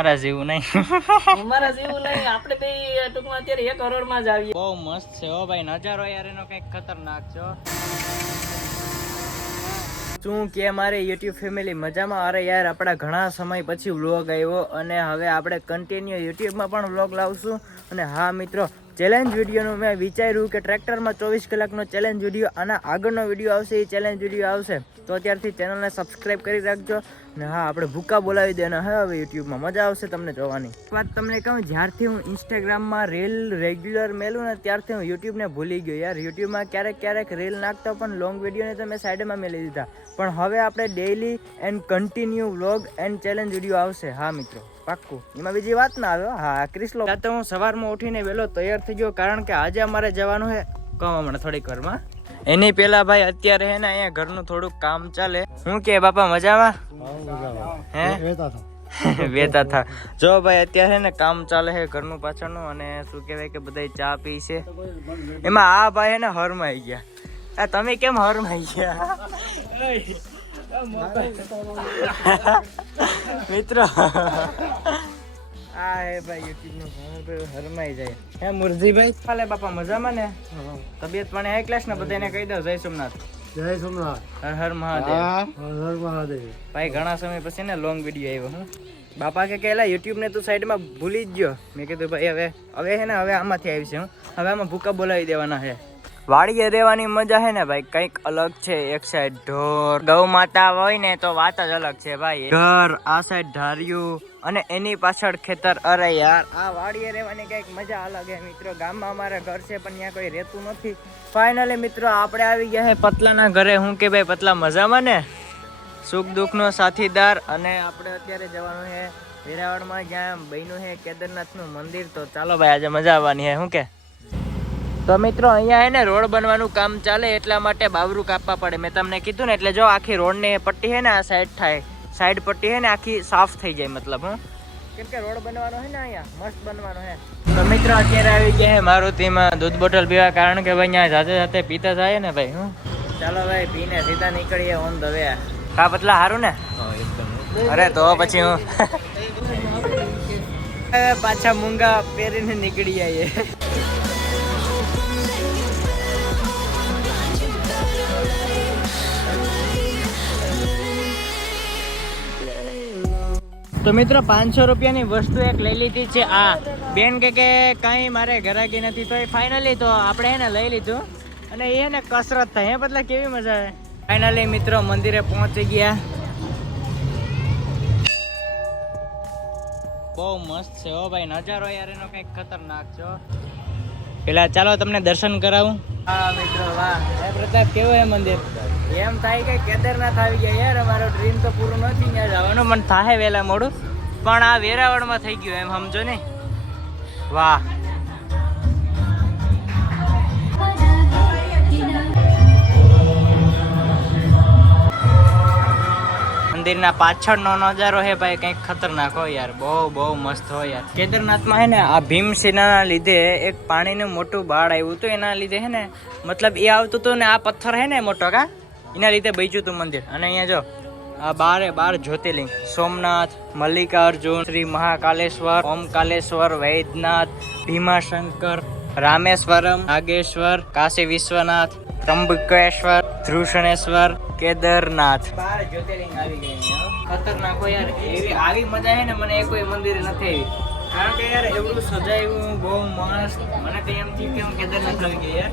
મારા જેવું નહીં. અમારા જેવું નહીં, આપણે બે ટૂંકમાં અત્યારે 1 કરોડમાં જ આવીએ. બહુ મસ્ત છે હો ભાઈ, નજારો યાર એનો કઈક ખતરનાક છે. શું કે મારે યુટ્યુબ ફેમિલી મજામાં? અરે યાર આપણા ઘણા સમય પછી વ્લોગ આવ્યો અને હવે આપણે કન્ટિન્યુ યુટ્યુબમાં પણ વ્લોગ લાવશું. અને હા મિત્રો, ચેલેન્જ વિડીયોનું મેં વિચાર્યું કે ટ્રેક્ટરમાં 24 કલાકનો ચેલેન્જ વિડીયો, આના આગળનો વિડીયો આવશે એ ચેલેન્જ વિડીયો આવશે, તો અત્યારથી ચેનલને સબસ્ક્રાઈબ કરી રાખજો. ને હા, આપણે ભૂકા બોલાવી દેના હવે યુટ્યુબમાં, મજા આવશે તમને જોવાની. વાત તમને કહું, જ્યારથી હું ઇન્સ્ટાગ્રામમાં રીલ રેગ્યુલર મેલું ને ત્યારથી હું યુટ્યુબને ભૂલી ગયો યાર. યુટ્યુબમાં ક્યારેક રીલ નાખતો પણ લોંગ વિડીયોને તો મેં સાઈડમાં મેલી દીધા. પણ હવે આપણે daily and continue vlog and challenge video આવશે. હા મિત્રો, પાક્કું, એમાં બીજી વાત ના આવ્યો. હા ક્રિસ્લો, તો હું સવારમાં ઉઠીને વહેલો તૈયાર થઈ ગયો, કારણ કે આજે અમારે જવાનું છે કમામણ થોડીક વારમાં. એની પેલા ભાઈ અત્યારે હે ને અહીંયા ઘરનું થોડુંક કામ ચાલે. શું કે બાપા મજામાં? હે વેતા થા. જો ભાઈ અત્યારે ને કામ ચાલે છે ઘરનું પાછળનું, અને શું કહેવાય કે બધા ચા પી છે. એમાં આ ભાઈ હે ને હરમાઈ ગયા. આ તમે કેમ હરમાઈ ગયા મિત્રો? આ હે ભાઈ યુટ્યુબ નો હરમાઈ જાય. હે મુરજીભાઈ, હાલે બાપા મજામાં ને? તબિયત પાણી હાઈ ક્લાસ ને? બધાને કહી દો જય સોમનાથ. જય સોમનાથ. હર હર મહાદેવ. હર હર મહાદેવ. ભાઈ ઘણા સમય પછી ને લોંગ વિડીયો આવ્યો. હું બાપા કે કેલા યુટ્યુબ ને તું સાઈડમાં ભૂલી જ ગયો. મેં કીધું ભાઈ હવે હે ને હવે આમાંથી આવી છે. હું હવે આમાં ભૂકા બોલાવી દેવાના છે. વાડીએ રહેવાની મજા હે ને ભાઈ કંઈક અલગ છે. એક સાઈડ ઢોર, ગૌ માતા હોય ને તો વાત જ અલગ છે ભાઈ. ઘર, આ સાઈડ ધાર્યું અને એની પાછળ ખેતર. અરે યાર, આ વાડીએ રહેવાની કંઈક મજા અલગ હે મિત્રો. ગામમાં અમારા ઘર છે પણ ત્યાં કોઈ રહેતું નથી. ફાઇનલી મિત્રો આપણે આવી ગયા હે પતલાના ઘરે. હું કે ભાઈ પતલા મજામાં ને? સુખ દુઃખનો સાથીદાર. અને આપણે અત્યારે જવાનું છે વેરાવળમાં, જ્યાં બન્યું છે કેદારનાથનું મંદિર. તો ચાલો ભાઈ, આજે મજા આવવાની છે. શું કે? તો મિત્રો અહીંયા હે ને રોડ બનવાનું કામ ચાલે, એટલા માટે બાવરું કાપવા પડે. મેં તમને કીધું ને, એટલે જો આખી રોડની પટ્ટી હે ને આ સાઈડ થાય, સાઈડ પટ્ટી હે ને આખી સાફ થઈ જાય મતલબ. હું કેમ કે રોડ બનવાનો હે ને અહીંયા મસ્ત બનવાનો હે. તો મિત્રો અત્યારે આવી ગયા હે મારુતિમાં દૂધ બોટલ પીવા, કારણ કે ભાઈ અહીંયા જાતે જાતે પીતા જાય ને ભાઈ. હું ચાલો ભાઈ પીને સીધા નીકળીએ ઓન ધ વે. કા પતલા હારું ને? અરે તો પછી હું પાછા મૂંગા પહેરીને નીકળી આવીએ. તો મિત્રો 500 રૂપિયાની વસ્તુ એક લઈ લીધી છે. આ બેન કે કાંઈ મારે ઘરાકી નથી, તો ફાઇનલી તો આપણે એને લઈ લીધું. અને એ ને કસરત થાય હે બદલા, કેવી મજા આવે. ફાઇનલી મિત્રો મંદિરે પહોંચી ગયા. બહુ મસ્ત છે હો ભાઈ, નજારો યાર એનો કંઈક ખતરનાક છે. પેલા ચાલો તમને દર્શન કરાવું. હા મિત્રો વાહ, હે પ્રતાપ કેવું હે મંદિર? એમ થાય કે કેદારનાથ આવી ગયા યાર. અમારો ડ્રીમ તો પૂરું નથી ત્યાં જવાનું, મને થાય વહેલા મોડું, પણ આ વેરાવળમાં થઈ ગયું એમ સમજો ને. વાહ, મંદિરના પાછળનો નજારો હે ભાઈ કંઈક ખતરનાક હોય યાર. બહુ મસ્ત હોય યાર. કેદારનાથમાં હે ને આ ભીમસેનાના લીધે એક પાણીનું મોટું બાળ આવ્યું હતું, એના લીધે હે ને મતલબ એ આવતું હતું ને આ પથ્થર હે ને મોટો કા, એના લીધે બચ્યું હતું મંદિર. અને અહીંયા જો આ 12 જ્યોતિર્લિંગ, સોમનાથ, મલ્લિકાર્જુન, શ્રી મહાકાલેશ્વર, ઓમકાલેશ્વર, વૈદ્યનાથ, ભીમાશંકર, રામેશ્વરમ, નાગેશ્વર, કાશી વિશ્વનાથ, ત્રંબકેશ્વર, ધ્રુષણેશ્વર, કેદારનાથ. 12 જ્યોતિર્લિંગ આવી ગયા. ખતરનાક હોય યાર. એવી આવી મજા છે ને મને એ કોઈ મંદિરે નથી આવી, કારણ કે યાર એવું સજાયું બહુ મસ્ત. મને તો એમ થયું કે હું કેદારનાથ આવી ગયા યાર.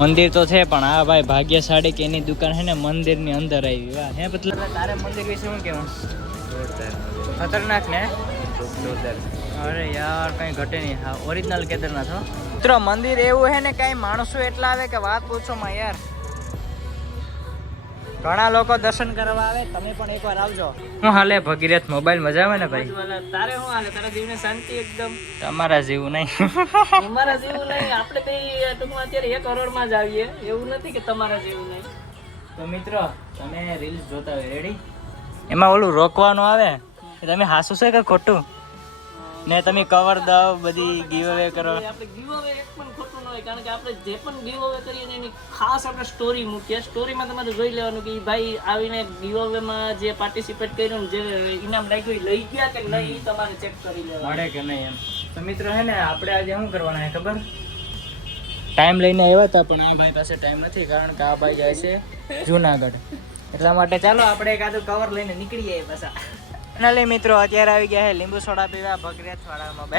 મંદિર તો છે પણ આ ભાઈ ભાગ્યશાળી કે એની દુકાન હે ને મંદિરની અંદર આવી. વાહ હે પતલા, તારે મંદિર વિશે શું કહેવું? ખતરનાક ને? અરે યાર કઈ ઘટે નહીં. હા ઓરિજિનલ કેદારનાથ હો મિત્રો. મંદિર એવું હે ને કઈ માણસો એટલા આવે કે વાત પૂછો માં યાર. ઘણા લોકો દર્શન કરવા આવે, તમે પણ એકવાર આવજો. હું હાલે ભગીરથ મોબાઈલ મજા આવે ને ભાઈ? તારે શું હાલે? તારા જીવને શાંતિ એકદમ? તમારા જેવું નહીં. અમારા જેવું નહીં, આપણે બે ટૂંકમાં અત્યારે 1 કરોડમાં જ આવીએ. એવું નથી કે તમારા જેવું નહીં. તો મિત્રો તમે રીલ્સ જોતા હોય રેડી, એમાં ઓલું રોકવાનું આવે, તમે હાસું છે કે ખોટું? ને તમે કવર દો, બધી ગીવ અવે કરો. આપણે ગીવ અવે એક પણ ખોટું ન હોય, કારણ કે આપણે જે પણ ગીવ અવે કરીએ ને એની ખાસ આપણે સ્ટોરી મૂકીએ. સ્ટોરીમાં તમારે જોઈ લેવાનું કે ઈ ભાઈ આવીને ગીવ અવેમાં જે પાર્ટિસિપેટ કર્યું ને જે ઇનામ લાગ્યું એ લઈ ગયા કે નહીં, ઈ તમારે ચેક કરી લેવાનું. મળે કે નહીં એમ. તો મિત્રો હે ને આપણે આજે શું કરવાના છે ખબર? ટાઈમ લઈને આવ્યા હતા પણ આ ભાઈ પાસે ટાઈમ નથી, કારણ કે આ ભાઈ જાય છે જુનાગઢ. એટલા માટે ચાલો આપણે એકાદું કવર લઈને નીકળી જઈએ પાછા. ફાઇનલી મિત્રો અત્યારે આવી ગયા છે લીંબુ સોડા પીવા ભગરેજ વાળામાં બે.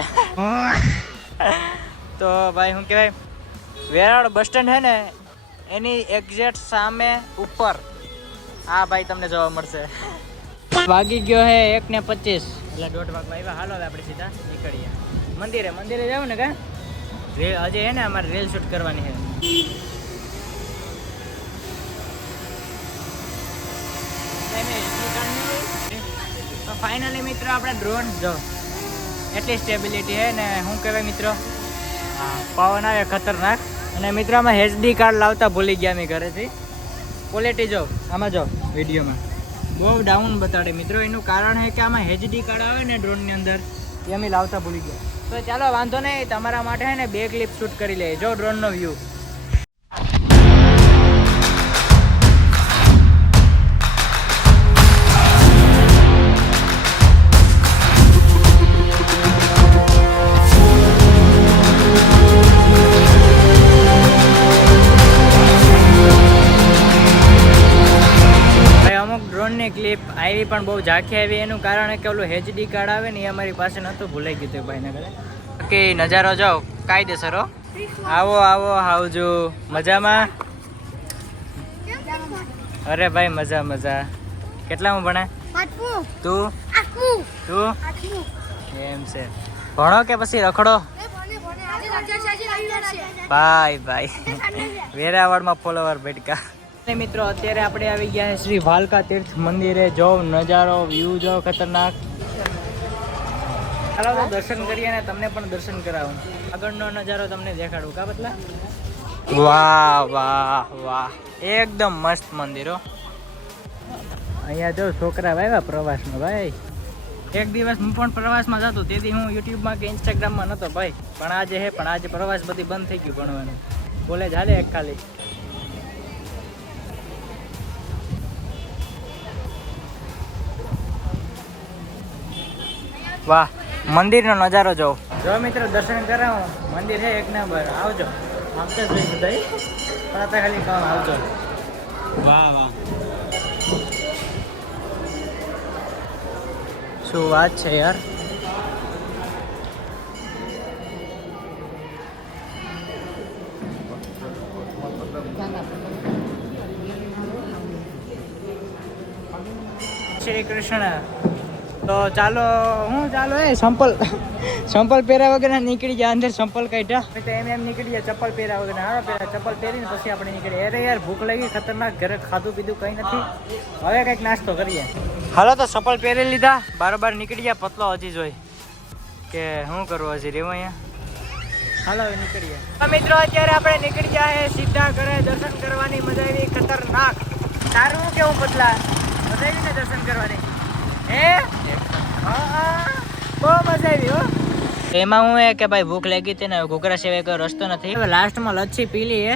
તો ભાઈ શું કહેવાય, વેરાવળ બસ સ્ટેન્ડ છે ને એની એક્ઝેક્ટ સામે ઉપર આ ભાઈ તમને જોવા મળશે. વાગી ગયો હે 1:25 એટલે 1:30 વાગવા આવ્યા. હાલો હવે આપણે સીધા નીકળીએ મંદિરે જાવ ને કા હજી હે ને અમારે રીલ શૂટ કરવાની છે. તો ફાઇનલી મિત્રો આપણે ડ્રોન જો એટલી સ્ટેબિલિટી છે ને શું કહેવાય મિત્રો, હા પવન આવે ખતરનાક. અને મિત્રો આમાં HD કાર્ડ લાવતા ભૂલી ગયા મેં ઘરેથી. ક્વોલિટી જો આમાં જો વિડીયોમાં બહુ ડાઉન બતાડે મિત્રો. એનું કારણ છે કે આમાં HD કાર્ડ આવે ને ડ્રોનની અંદર એ અમે લાવતા ભૂલી ગયા. તો ચાલો વાંધો નહીં, તમારા માટે છે ને 2 ક્લિપ શૂટ કરી લઈએ. જો ડ્રોનનો વ્યૂ. ક્લિપ આવી પણ બહુ ઝાંખી આવી. એનું કારણ કે ઓલું HD કાર્ડ આવે ને એ અમારી પાસે નહોતું, ભૂલાઈ ગયું હતું ભાઈને ઘરે. કે નજારો જાઓ કાયદેસર હો. આવો આવજો. મજામાં? અરે ભાઈ મજા. કેટલામાં ભણે તું? એમ છે. ભણો કે પછી રખડો? By વેરાવળમાં follower ભટકા. મિત્રો અત્યારે આપણે આવી ગયા છે શ્રી ભાલકા તીર્થ મંદિરે. જો નજારો વ્યૂ જો ખતરનાક. ચાલો તો દર્શન કરીએ ને તમને પણ દર્શન કરાવું. આગળનો નજારો તમને દેખાડું કા બતલા. વાહ એકદમ મસ્ત મંદિરો. અહીંયા જો છોકરા આવ્યા પ્રવાસમાં ભાઈ. એક દિવસ હું પણ પ્રવાસમાં જતો, તેથી હું યુટ્યુબમાં કે ઇન્સ્ટાગ્રામમાં નહોતો ભાઈ. પણ આજે પ્રવાસ બધી બંધ થઈ ગયું ભણવાનું. કોલેજ હાલે એક ખાલી. વાહ મંદિરનો નજારો જો મિત્રો દર્શન કરાવો. મંદિર છે એક નંબર. આવજો આપતે જોઈ બધા પણ ખાલી કામ આવજો. વાહ શું વાત છે યાર. શ્રી કૃષ્ણ. તો ચાલો એ સંપલ પહેર્યા વગર નીકળી ગયા. અંદર સંપલ કાઢ્યા એમ નીકળી ગયા. ચપ્પલ પહેર્યા વગર હારો પહેર્યા. ચપ્પલ પહેરીને પછી આપણે નીકળીએ. અરે યાર ભૂખ લાગી ખતરનાક. ઘરે ખાધું પીધું કંઈ નથી. હવે કંઈક નાસ્તો કરીએ. હાલો તો ચપ્પલ પહેરી લીધા, બારોબાર નીકળી ગયા. પતલો હજી જોઈ કે શું કરવું હજી રેવું અહીંયા. હાલો હવે નીકળીએ. મિત્રો અત્યારે આપણે નીકળી ગયા છે સીધા ઘરે. દર્શન કરવાની મજા આવી ખતરનાક. સારું કેવું પતલા મજા આવી ને દર્શન કરવાની. બહુ મજા આવી હો. એમાં હું કે ભાઈ ભૂખ લાગી હતી ને ઘૂઘરા સિવાય કોઈ રસ્તો નથી. હવે લાસ્ટમાં લચ્છી પી લઈએ,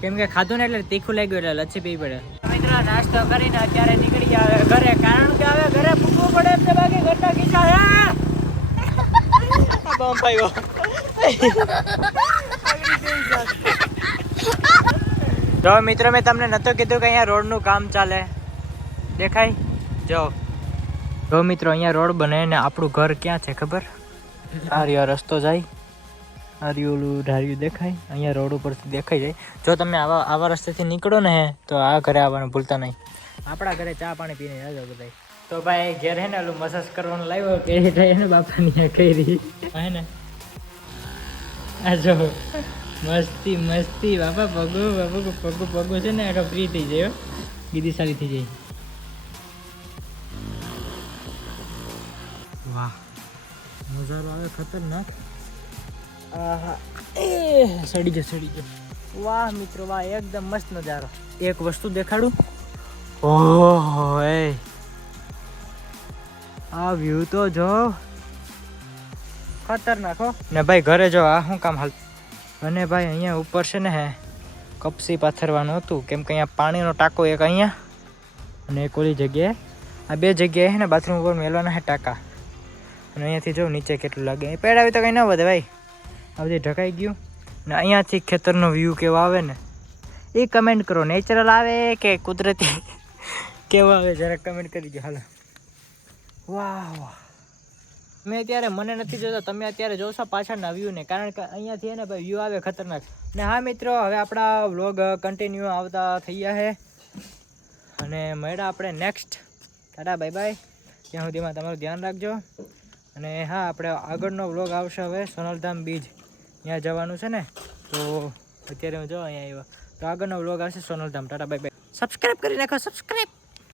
કેમ કે ખાધું ને એટલે તીખું લાગ્યું એટલે લચ્છી પી પડે. મિત્રો નાસ્તો કરીને અત્યારે નીકળી ગયા હવે ઘરે, કારણ કે હવે ઘરે પૂછવું પડે એટલે બાકી ઘરના કિસ્સા જો મિત્રો મેં તમને નતો કીધું કે અહીંયા રોડનું કામ ચાલે. દેખાય જો મિત્રો અહીંયા રોડ બને ને આપણું ઘર ક્યાં છે ખબર? આ રસ્તો જાય, ઓલું ધાર્યું દેખાય, અહીંયા રોડ ઉપરથી દેખાઈ જાય. જો તમે આવા રસ્તેથી નીકળો ને તો આ ઘરે આવવાનું ભૂલતા નહીં. આપણા ઘરે ચા પાણી પીને આવજો બધા. તો ભાઈ ઘેર હે ને ઓલું મસાજ કરવાનું લાવ્યો કે થાય ને બાપાની કરી હે ને. આ જો મસ્તી બાપા પગો છે ને આખો ફ્રી થઈ જાય, ગીધી સારી થઈ જાય. વાહ નજારો આવે ખતરનાક. સડી ગયો. વાહ મિત્રો વાહ એકદમ મસ્ત નજારો. એક વસ્તુ દેખાડું. ઓહો આ વ્યૂ તો જો ખતરનાક હો. ને ભાઈ ઘરે જો આ શું કામ હાલ અને ભાઈ અહીંયા ઉપર છે ને કપસી પાથરવાનું હતું, કેમ કે અહીંયા પાણીનો ટાંકો એક અહીંયા અને એક ઓલી જગ્યાએ, આ બે જગ્યાએ છે ને બાથરૂમ ઉપર મેળવાના છે ટાંકા. અને અહીંયાથી જો નીચે કેટલું લાગે, પેડાવી તો કંઈ ન વધે ભાઈ, આ બધી ઢકાઈ ગયું. ને અહીંયાથી ખેતરનો વ્યૂ કેવો આવે ને એ કમેન્ટ કરો, નેચરલ આવે કે કુદરતી કેવો આવે જરાક કમેન્ટ કરી દો. હાલો, વાહ વાહ. મેં અત્યારે મને નથી જોતા, તમે અત્યારે જોશો પાછળના વ્યૂને, કારણ કે અહીંયાથી ને ભાઈ વ્યૂ આવે ખતરનાક. ને હા મિત્રો, હવે આપણા વ્લોગ કન્ટિન્યુ આવતા થઈ ગયા છે અને મળ્યા આપણે નેક્સ્ટ. ટાટા બાય બાય, ત્યાં સુધીમાં તમારું ધ્યાન રાખજો. અને હા, આપણે આગળનો વ્લોગ આવશે હવે સોનલધામ બીચ, ત્યાં જવાનું છે ને, તો અત્યારે હું જો અહીંયા આવ્યો, તો આગળનો વ્લોગ આવશે Sonaldham. Tata bye bye, subscribe કરી નાખો, સબસ્ક્રાઈબ.